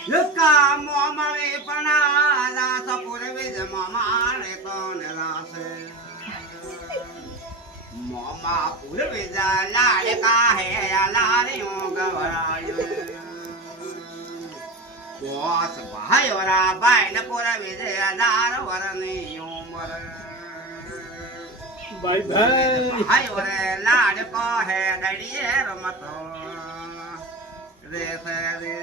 લુકા મોમળે પણ રાસ પૂરવે જ મોમાળે તો રાસે મોમા પૂરવે જ લાડકા હે લારિયો ગવરાયો કોસ ભાયો રા બાઈ ને પૂરવે જ દાર વરની ઉમર ભાઈ ભાઈ ભાયો રે લાડકો હે દડીએ રમતો રે રે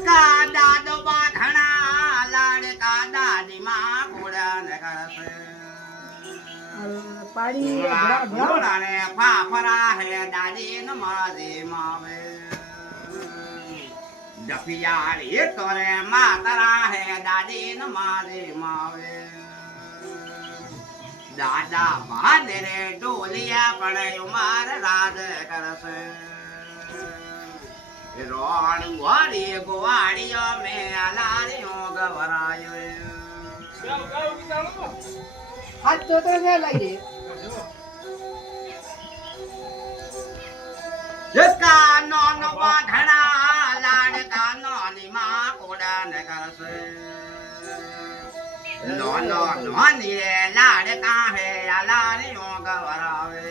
કા દાદો બાધણા લાડકા દાદી માં ઘોડા ને કરશે પાડી ઘોડા ને ફાફરા હે દાદી ન મારી માવે ડફિયાળી તોરે માતરા હે દાદી ન મારી માવે દાદા બાને રે ડોલિયા પડ્યો માર રાજ કરશે રોણ વાડી ગોવાડીઓ મે લારીઓ ગવરાયો હાથ તો ને લઈ જકા નો નો બાધણા લાડકા નો ની માં કોડા ને કરશે નો નો નો ની રે લાડકા હે લારીઓ ગવરાવે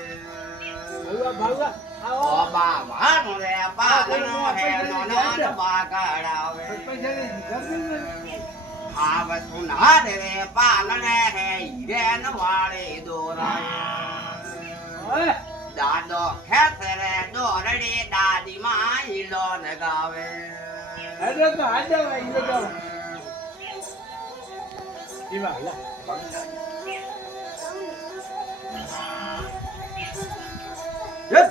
ભાગવા ઓ બાવાનો રે પાગનો હે નો નો બાગડાવે આવ સુના રે પાલને હે હીરે ન વાળે દોરાય દાદો ખેતરે દોરડી દાદી માં હીલો ન ગાવે અરે તો આજે ઈ ગાવ ઈ વાલા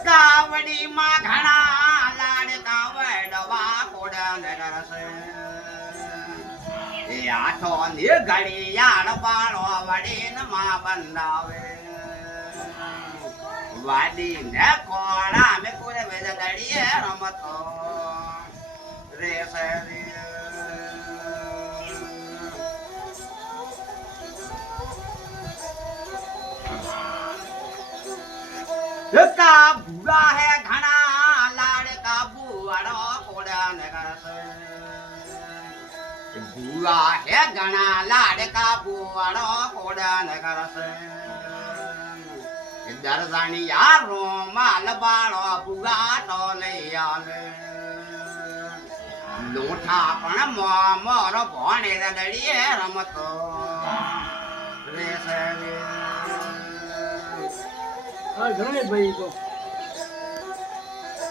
કાવડી માં ઘણા લાડકા વડવા કોડા ને રસે એ આઠો ની ઘડી યાળ પાળો વડી ન માં બંધાવે વાડી ને કોડા મે પૂરે વેદ દડીએ રમતો રે સરી કા ભૂરા હે ઘણા લાડકા બુવાડો કોડા ને કરશે ભૂરા હે ઘણા લાડકા બુવાડો કોડા ને કરશે દરદાણી યારો માલ બાળો ભૂગા તો લઈ આવે લોઠા પણ મોરો ભણે દડીએ રમતો રે સે હા ઘણા ભાઈ તો